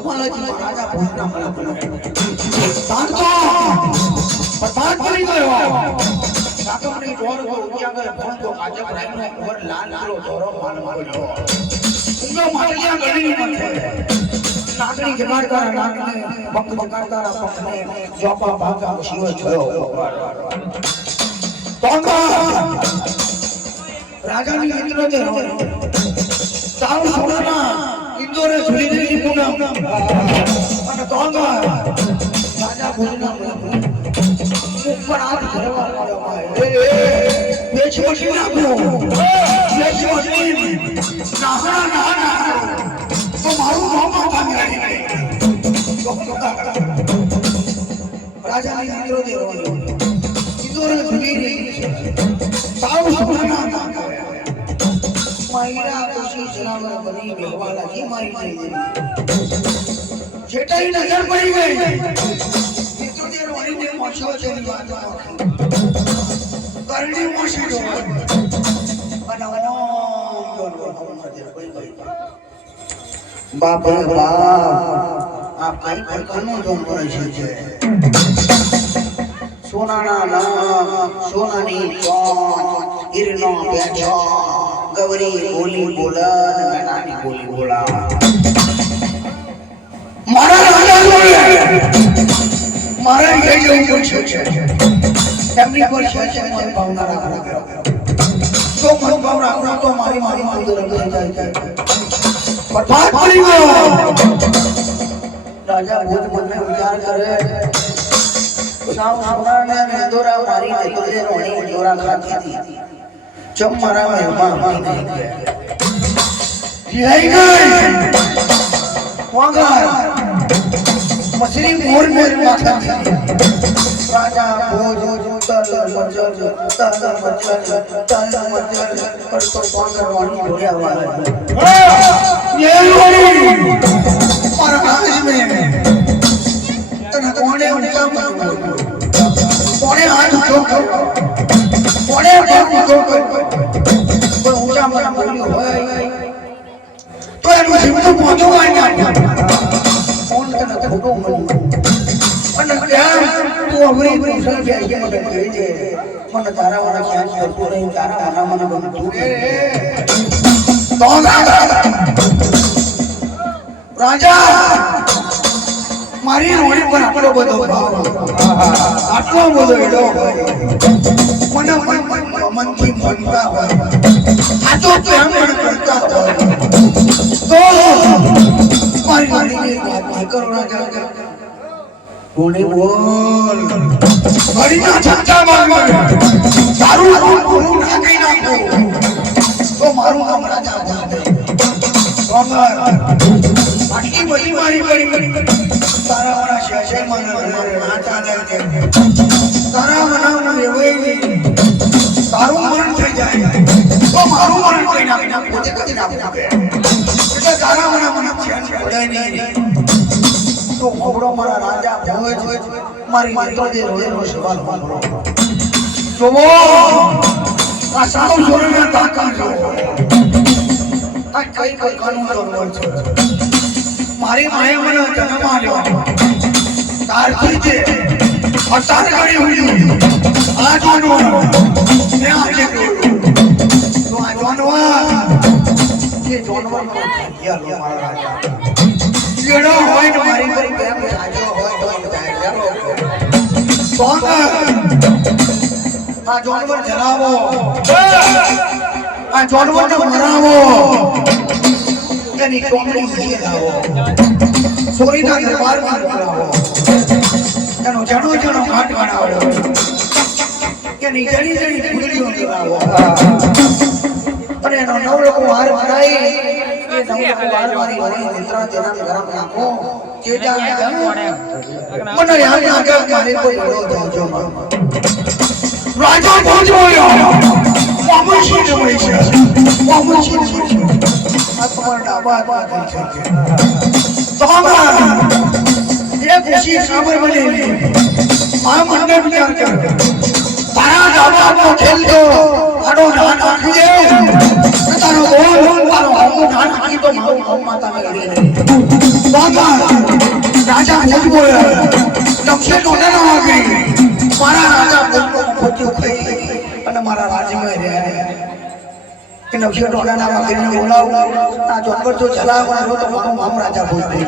જમાલાજી મહારાજા ભોજના મળે તાંતો પતાન કરી ગયો કાકમની ઢોર કો ઉજાગર ફોન તો કાજક રાઈનો ઉપર લાલ કિલો ધોરો માલ માર્યો ઉંગો મારિયા ગણી મથે નાગણી જમાડતા નાગને ભક્ત બકારતા ભક્તને જોપા ભાગા શિવ થયો તોંગા રાજાની ઇન્દ્ર દે તાવ સોનાના ઇન્દોરે ઝૂલી દીધી પૂનમ અને તોંગા રાજા ભોજના ઉપર હાથ ધરવા પડ્યો બેચી મશીન આપો બેચી મશીન ના તો મારું નામ આપા મેળવી રાજાની ઇન્દ્ર દે ઇન્દોરે ઝૂલી દીધી તાવ સોનાના માયરા ખુશી જનાવર બની મેવાલાજી મારી ગઈ જેટાઈ નજર પડી ગઈ મિત્રોજી રોણીને મોછો છે ની વાત કરણી મોછી જો અને નજર પડી ગઈ બાપ રે બાપ આ કઈ પ્રકારનો જોમ કરે છે સોનાના નામ સોનાની ચોંચ હીરનો પેછો ગવરી બોલી બોલા નાની બોલી બોલા મારા રાજા બોલે મારા જે જેવું પૂછ્યું છે એમની પર છે મન ભાવના રાખો તો મન ભાવ રાખો તો મારી અંદર અંદર જાય પઠાટ પડી ગયો રાજા ભોજ મને વિચાર કરે સાવ સોનાને દોરા મારી નજરે રોણી દોરા ખાતી હતી जब मरा मैं मां नहीं गया ये गई वहां मछली मोर मोर माथा राजा भोज तल मचल पर तो कौन करवानी होया वाला ये लोरी और आज में तना कोने उनका कोने हाथ उठो कोने उठो तो ऊंचा मरा बोली होय तो એનું જીવનું મોટું હોય ને કોણ તને ખોટું મળ્યું અને કેમ તું અવરી પૂછલ બેસી મને કહી દે મને તારા વાળા ખ્યાલ કરતો નહીં તારા વાળા મને ગમતું તો રાજા મારી રોણી પર આટલો બધો ભાવ આટલો બધો એડો મને મનથી મનતા હોય આ તો પ્રેમ કરતા હોય તો મારી રોણીની વાત કરો રાજા રોણી બોલ ઘડીના છક્કા માર તારું નામ બોલું ના કઈ નાખો તો મારું નામ રાજા બોલે સોમર આટલી બધી મારી પડી તારા વાળા શેષે મને ના ચાલે તારા મનાવનું વેવાઈ તારું મરણ થઈ જાય તો મારું મરણ કોઈ ના પોતે કદી ના આપે એટલે તારા મને ચેન પડે નહીં તો ખબરો મારા રાજા ભોજ મારી મિત્રો જે રોજનો સવાલ મારો જોવો આ સાવ સોરના તાકા જો આ કઈ કાનૂન જોડવો છે મારી માએ મને જન્મ આપ્યો તારથી છે અસાર કરી હુઈ આ જોડવો મે આજે તો આ જોડવા કે જોડવા મને યાર મારા રાજા જેડો હોય ને મારી પર પ્રેમ સાજો હોય તો જાય કોણ આ જોડવર જલાવો આ જોડવરને મરાવો એની ટોકરી મૂકી લાવો સોરીના દરબારમાં બોલાવો એનો જણો જણો ઘાટ બનાવો એની જણી જણી ફૂલડીઓ લાવો અને એનો નવલકો હાર ભરાઈ એ નવલકો હાર મારી હોરી નિદ્રા તેના ગરમ નાખો જેટા મને યાદ આગળ મારે કોઈ ઓળો જાવજો રાજા ભોજ બોલ્યો મામુશી ને હોય છે મામુશી ને હોય છે આ તમારા ડાબા થઈ છે તમારા એ ખુશી સાબર બનેલી આ મને વિચાર કર તારા ડાબા નો ખેલ તો આડો ના નાખી દે તારો કોણ તારો હમો નાખી તો મારું હમ માતા લઈ લે બાબા રાજા ભોજબો લક્ષે ટોને ના આગી મારા રાજા ભોજબો ખોટ્યું ખાઈ અને મારા રાજ્યમાં રહ્યા કે નક્ષે ટોને ના આગીને બોલાવો આ જોનગર જો ચલાવવાનો તો મારું નામ રાજા ભોજબો